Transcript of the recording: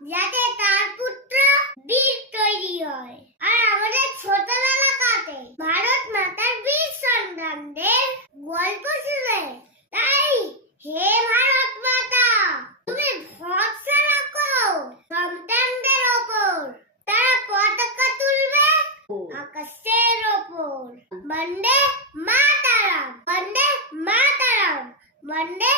যাতে তার পুত্র বীর তৈরি হয়। আর আমাদের ছোটবেলা কাটে ভারত মাতার বীর সন্তানদের গল্প শুনে। তাই হে ভারত মাতা, তুমি ভরসা রাখো সন্তানদের ওপর। তারা পতাকা তুলবে আকাশের ওপর। বন্দে মাতারাম, বন্দে মাতারাম, বন্দে